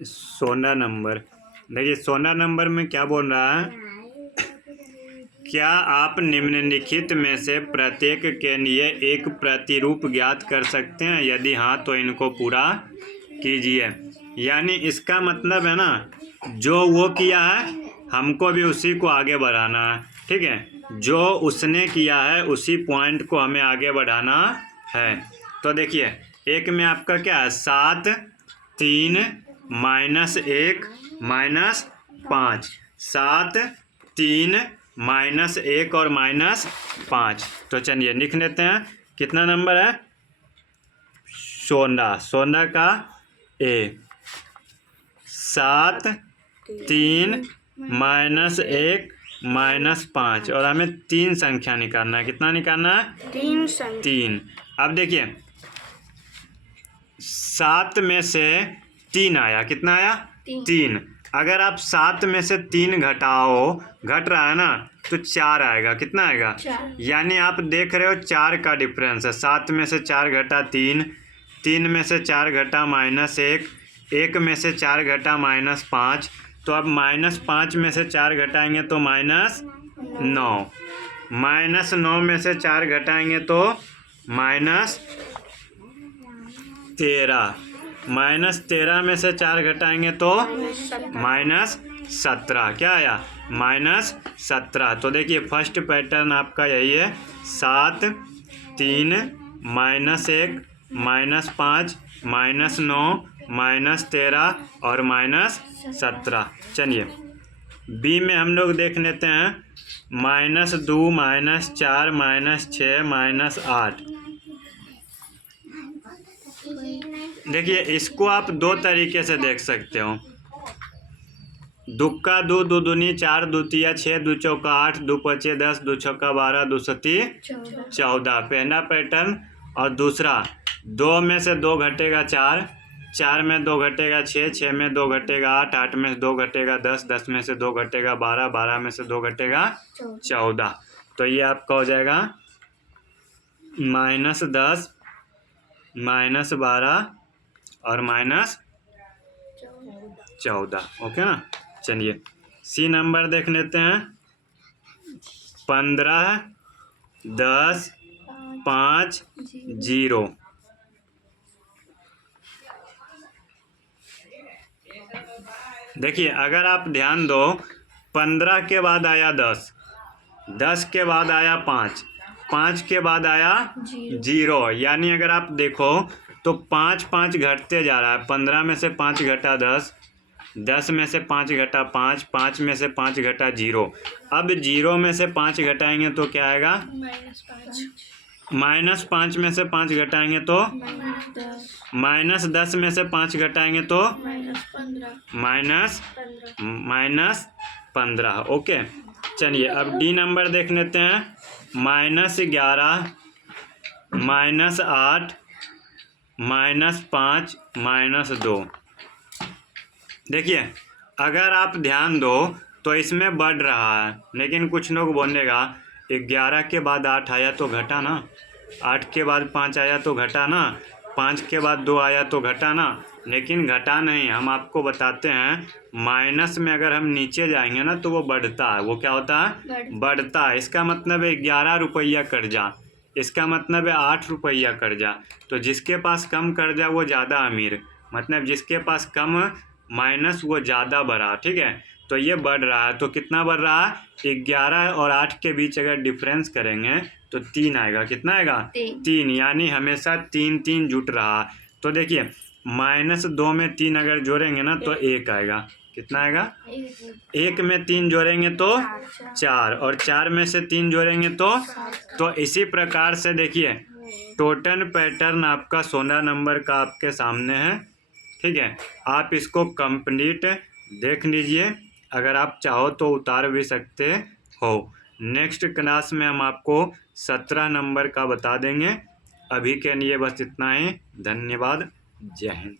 16 number. देखिए 16 number में क्या बोल रहा है, क्या आप निम्नलिखित में से प्रत्येक के लिए एक प्रतिरूप ज्ञात कर सकते हैं, यदि हाँ तो इनको पूरा कीजिए। यानी इसका मतलब है ना, जो वो किया है हमको भी उसी को आगे बढ़ाना है, ठीक है। जो उसने किया है उसी पॉइंट को हमें आगे बढ़ाना है। तो देखिए एक में आपका क्या है, 7 3 -1 -5, 7 3 -1 और -5। तो चलिए लिख लेते हैं, कितना नंबर है, 16 का ए। 7 3 -1 -5 और हमें 3 संख्या निकालना है। कितना निकालना है, 3। अब देखिए 7 में से 3 आया, कितना आया, 3। अगर आप 7 में से 3 घटाओ, घट रहा है ना, तो 4 आएगा। कितना आएगा, 4। यानी आप देख रहे हो 4 का डिफरेंस है। 7 में से 4 घटा 3, 3 में से 4 घटा -1, 1 में से 4 घटा -5। तो अब -5 में से 4 घटाएंगे तो -9, -9 में से 4 घटाएंगे तो -13, -13 में से 4 घटाएंगे तो -17। क्या आया, -17। तो देखिए फर्स्ट पैटर्न आपका यही है, 7 3 -1 -5 -9 -13 और -17। चलिए बी में हम लोग देख लेते हैं, -2 -4 -6 -8। देखिए इसको आप 2 तरीके से देख सकते हो, दुक्का 2, 2 दूनी 4, 2 तिया 6, 2 चौका 8, 2 पचे 10, 2 छक्का 12, 2 सती 14। पहला पैटर्न। और दूसरा 2 में से 2 घटेगा 4, 4 में 2 घटेगा 6, 6 में 2 घटेगा 8, 8 में 2 घटेगा 10, 10 में से 2 घटेगा 12, 12 में से 2 घटेगा 14। तो ये आपका हो जाएगा -10 -12 और -14। ओके ना। चलिए सी नंबर देख लेते हैं, 15 10 5 0। देखिए अगर आप ध्यान दो, 15 के बाद आया 10, 10 के बाद आया 5, 5 के बाद आया 0। यानी अगर आप देखो तो 5 5 घटते जा रहा है। 15 में से 5 घटा 10, 10 में से 5 घटा 5, 5 में से 5 घटा 0। अब 0 में से 5 घटाएंगे तो क्या आएगा, -5 में से 5 घटाएंगे तो -10 में से 5 घटाएंगे तो -15। ओके। चलिए अब डी नंबर देख लेते हैं, -11 -8 -5 -2। देखिए अगर आप ध्यान दो तो इसमें बढ़ रहा है, लेकिन कुछ लोग बोलेगा 11 के बाद 8 आया तो घटा ना, 8 के बाद 5 आया तो घटा ना, 5 के बाद 2 आया तो घटा ना। लेकिन घटा नहीं, हम आपको बताते हैं माइनस में अगर हम नीचे जाएंगे ना तो वो बढ़ता है। वो क्या होता है, बढ़ता है। इसका मतलब है 11 रुपया कर्जा, इसका मतलब है 8 रुपया कर्जा। तो जिसके पास कम कर्जा वो ज़्यादा अमीर, मतलब जिसके पास कम माइनस वो ज़्यादा बढ़ा, ठीक है। तो ये बढ़ रहा है। तो कितना बढ़ रहा है, 11 और 8 के बीच अगर डिफरेंस करेंगे तो 3 आएगा। कितना आएगा, 3। यानी हमेशा 3 3 जुट रहा। तो देखिए -2 में 3 अगर जोड़ेंगे ना तो 1 आएगा। कितना आएगा, 1 में 3 जोड़ेंगे तो 4 और 4 में से 3 जोड़ेंगे तो इसी प्रकार से देखिए टोटल पैटर्न आपका 16 नंबर का आपके सामने है, ठीक है। आप इसको कंप्लीट देख लीजिए, अगर आप चाहो तो उतार भी सकते हो। नेक्स्ट क्लास में हम आपको 17 नंबर का बता देंगे। अभी के लिए बस इतना ही। धन्यवाद। जय हिंद।